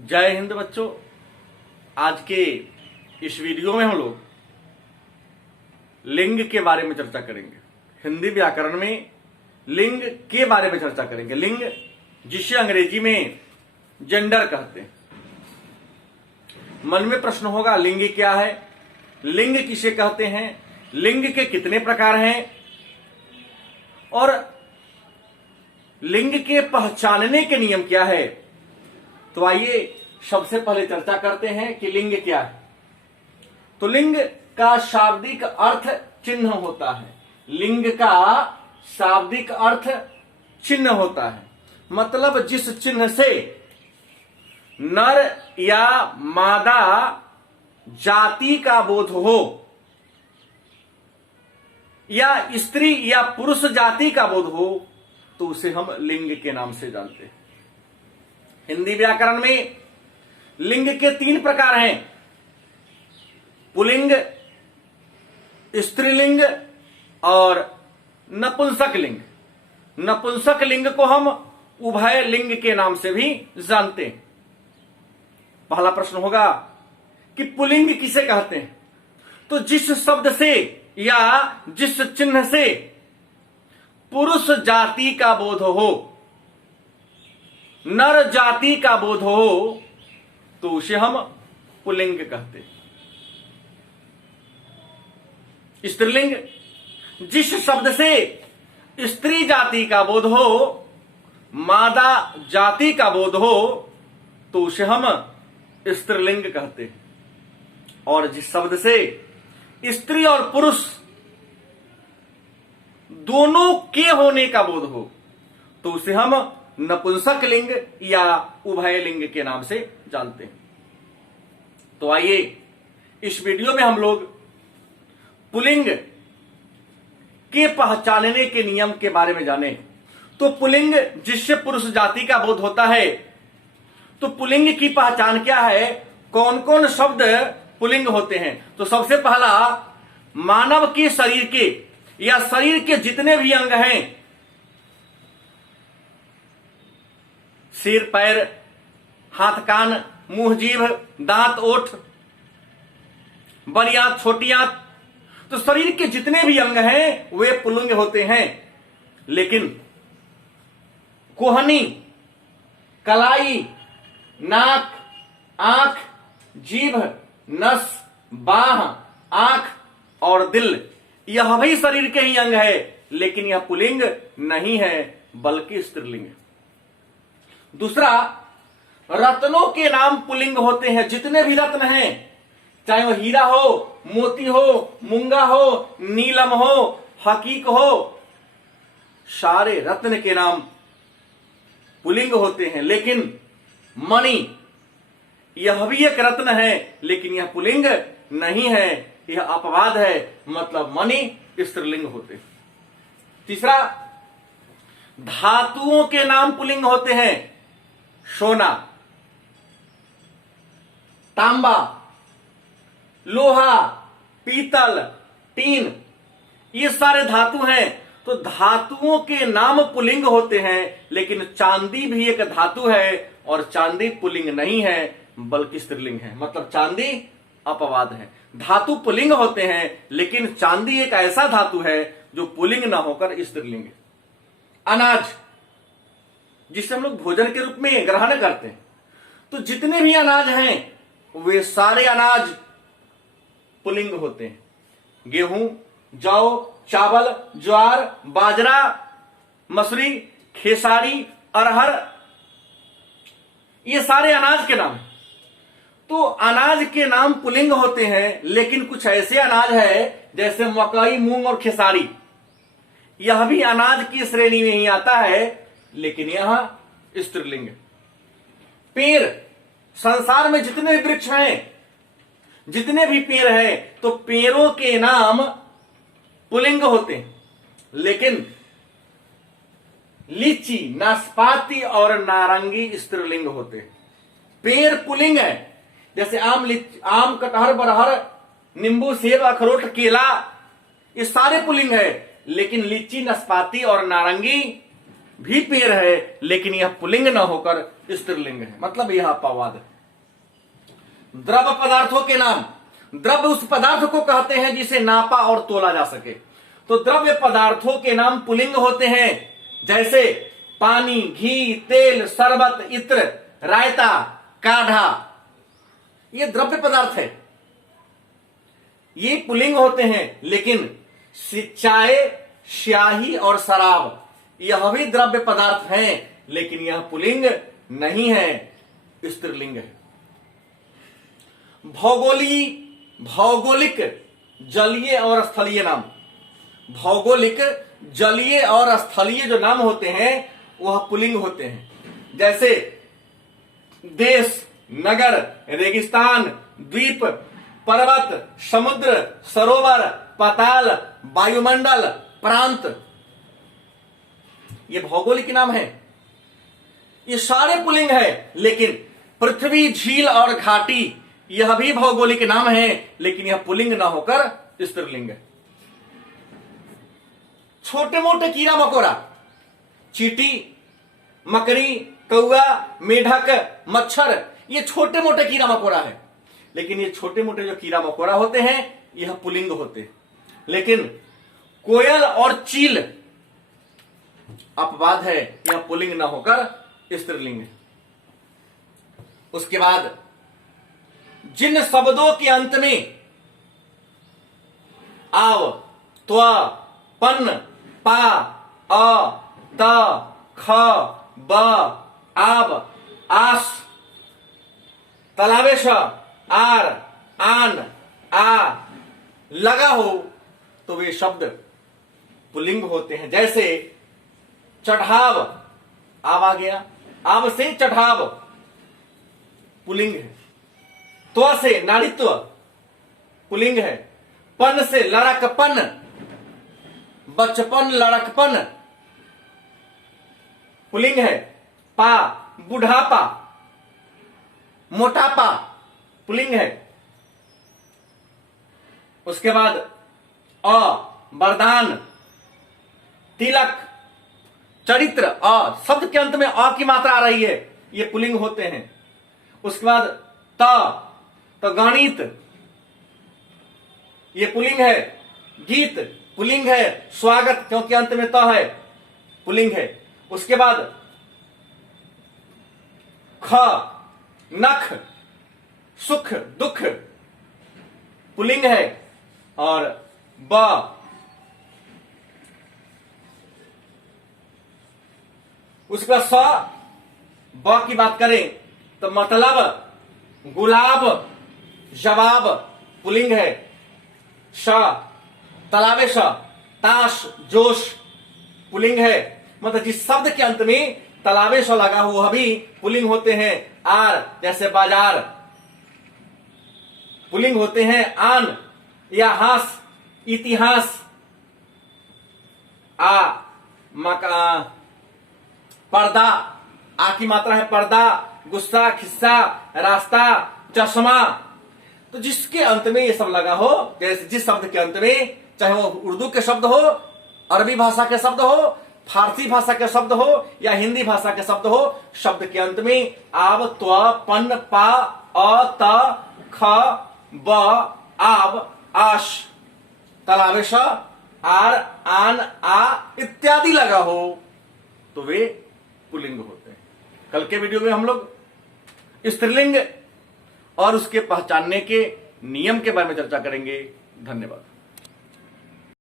जय हिंद बच्चों। आज के इस वीडियो में हम लोग लिंग के बारे में चर्चा करेंगे। हिंदी व्याकरण में लिंग के बारे में चर्चा करेंगे। लिंग जिसे अंग्रेजी में जेंडर कहते हैं। मन में प्रश्न होगा, लिंग क्या है, लिंग किसे कहते हैं, लिंग के कितने प्रकार हैं और लिंग के पहचानने के नियम क्या है। तो आइए सबसे पहले चर्चा करते हैं कि लिंग क्या है। तो लिंग का शाब्दिक अर्थ चिन्ह होता है। लिंग का शाब्दिक अर्थ चिन्ह होता है, मतलब जिस चिन्ह से नर या मादा जाति का बोध हो या स्त्री या पुरुष जाति का बोध हो तो उसे हम लिंग के नाम से जानते हैं। हिंदी व्याकरण में लिंग के 3 प्रकार हैं, पुल्लिंग, स्त्रीलिंग और नपुंसक लिंग। नपुंसक लिंग को हम उभय लिंग के नाम से भी जानते हैं। पहला प्रश्न होगा कि पुल्लिंग किसे कहते हैं। तो जिस शब्द से या जिस चिन्ह से पुरुष जाति का बोध हो, नर जाति का बोध हो तो उसे हम पुल्लिंग कहते हैं। स्त्रीलिंग जिस शब्द से स्त्री जाति का बोध हो, मादा जाति का बोध हो तो उसे हम स्त्रीलिंग कहते हैं। और जिस शब्द से स्त्री और पुरुष दोनों के होने का बोध हो तो उसे हम नपुंसक लिंग या उभय लिंग के नाम से जानते हैं। तो आइए इस वीडियो में हम लोग पुल्लिंग के पहचानने के नियम के बारे में जानें। तो पुल्लिंग जिससे पुरुष जाति का बोध होता है, तो पुल्लिंग की पहचान क्या है, कौन कौन शब्द पुल्लिंग होते हैं। तो सबसे पहला, मानव के शरीर के या शरीर के जितने भी अंग हैं, सिर, पैर, हाथ, कान, मुंह, जीभ, दांत, ओठ, बड़ी आंत, छोटी आंत, तो शरीर के जितने भी अंग हैं वे पुल्लिंग होते हैं। लेकिन कोहनी, कलाई, नाक, आंख, जीभ, नस, बाह, आंख और दिल, यह भी शरीर के ही अंग है, लेकिन यह पुल्लिंग नहीं है बल्कि स्त्रीलिंग है। दूसरा, रत्नों के नाम पुल्लिंग होते हैं। जितने भी रत्न हैं, चाहे वो हीरा हो, मोती हो, मूंगा हो, नीलम हो, हकीक हो, सारे रत्न के नाम पुल्लिंग होते हैं। लेकिन मणि, यह भी एक रत्न है लेकिन यह पुल्लिंग नहीं है, यह अपवाद है, मतलब मणि स्त्रीलिंग होते हैं। तीसरा, धातुओं के नाम पुल्लिंग होते हैं। सोना, तांबा, लोहा, पीतल, टीन, ये सारे धातु हैं। तो धातुओं के नाम पुल्लिंग होते हैं, लेकिन चांदी भी एक धातु है और चांदी पुल्लिंग नहीं है बल्कि स्त्रीलिंग है, मतलब चांदी अपवाद है। धातु पुल्लिंग होते हैं लेकिन चांदी एक ऐसा धातु है जो पुल्लिंग ना होकर स्त्रीलिंग है। अनाज, जिसे हम लोग भोजन के रूप में ग्रहण करते हैं, तो जितने भी अनाज हैं वे सारे अनाज पुल्लिंग होते हैं। गेहूं, जौ, चावल, ज्वार, बाजरा, मसूरी, खेसारी, अरहर, ये सारे अनाज के नाम। तो अनाज के नाम पुल्लिंग होते हैं, लेकिन कुछ ऐसे अनाज है जैसे मकई, मूंग और खेसारी, यह भी अनाज की श्रेणी में ही आता है लेकिन यह स्त्रीलिंग है। पेड़, संसार में जितने भी वृक्ष हैं, जितने भी पेड़ हैं, तो पेड़ों के नाम पुल्लिंग होते हैं। लेकिन लीची, नाशपाती और नारंगी स्त्रीलिंग होते हैं। पेड़ पुल्लिंग है, जैसे आम, कटहर, बरहर, नींबू, सेब, अखरोट, केला, ये सारे पुल्लिंग है। लेकिन लीची, नाशपाती और नारंगी भी पेड़ है, लेकिन यह पुल्लिंग न होकर स्त्रीलिंग है, मतलब यह अपवाद है। द्रव पदार्थों के नाम, द्रव्य उस पदार्थ को कहते हैं जिसे नापा और तोला जा सके। तो द्रव्य पदार्थों के नाम पुल्लिंग होते हैं, जैसे पानी, घी, तेल, शरबत, इत्र, रायता, काढ़ा, ये द्रव्य पदार्थ है, ये पुल्लिंग होते हैं। लेकिन चाय, स्याही और शराब यह भी द्रव्य पदार्थ हैं, लेकिन यह पुल्लिंग नहीं है, स्त्रीलिंग है। भौगोलिक जलीय और स्थलीय नाम, भौगोलिक जलीय और स्थलीय जो नाम होते हैं वह पुल्लिंग होते हैं। जैसे देश, नगर, रेगिस्तान, द्वीप, पर्वत, समुद्र, सरोवर, पाताल, वायुमंडल, प्रांत, ये भौगोलिक नाम है, ये सारे पुल्लिंग है। लेकिन पृथ्वी, झील और घाटी यह भी भौगोलिक नाम है, लेकिन यह पुल्लिंग ना होकर स्त्रीलिंग है। छोटे मोटे कीड़ा मकोड़ा, चींटी, मकड़ी, कौआ, मेढक, मच्छर, ये छोटे मोटे कीड़ा मकोड़ा है, लेकिन ये छोटे मोटे जो कीड़ा मकोड़ा होते हैं यह पुल्लिंग होते हैं। लेकिन कोयल और चील अपवाद है, यह पुल्लिंग ना होकर स्त्रीलिंग है। उसके बाद जिन शब्दों के अंत में आव, त्वा, पन, पा, अ, त, ख, ब, आब, आस, तलावेश, आर, आन, आ लगा हो तो वे शब्द पुल्लिंग होते हैं। जैसे चढ़ाव, आव आ गया, आव से चढ़ाव पुल्लिंग है। त्व से नारित्व पुल्लिंग है। पन से लड़कपन, बचपन, लड़कपन पुल्लिंग है। पा बुढ़ापा, मोटापा पुल्लिंग है। उसके बाद अ वरदान, तिलक, चरित्र, अ शब्द के अंत में अ की मात्रा आ रही है, ये पुल्लिंग होते हैं। उसके बाद तो गणित, ये पुल्लिंग है। गीत पुल्लिंग है। स्वागत क्योंकि अंत में त है, पुल्लिंग है। उसके बाद ख नख, सुख, दुख पुल्लिंग है। और ब उसके बाद स, ब की बात करें तो मतलब, गुलाब, जवाब पुल्लिंग है। श तलावेश, ताश, जोश पुल्लिंग है। मतलब जिस शब्द के अंत में तलावेश लगा हुआ भी पुल्लिंग होते हैं। आर जैसे बाजार पुल्लिंग होते हैं। आन या हास, इतिहास। आ मका, पर्दा, आ की मात्रा है पर्दा। गुस्सा, खिस्सा, रास्ता, चश्मा। तो जिसके अंत में ये सब लगा हो, जैसे जिस शब्द के अंत में, चाहे वो उर्दू के शब्द हो, अरबी भाषा के शब्द हो, फारसी भाषा के शब्द हो या हिंदी भाषा के शब्द हो, शब्द के अंत में आब, त्व, पन, पा, अ, त, ख, ब, आब, आश, तलावेश, आर, आन, आ इत्यादि लगा हो तो वे पुल्लिंग होते हैं। कल के वीडियो में हम लोग स्त्रीलिंग और उसके पहचानने के नियम के बारे में चर्चा करेंगे। धन्यवाद।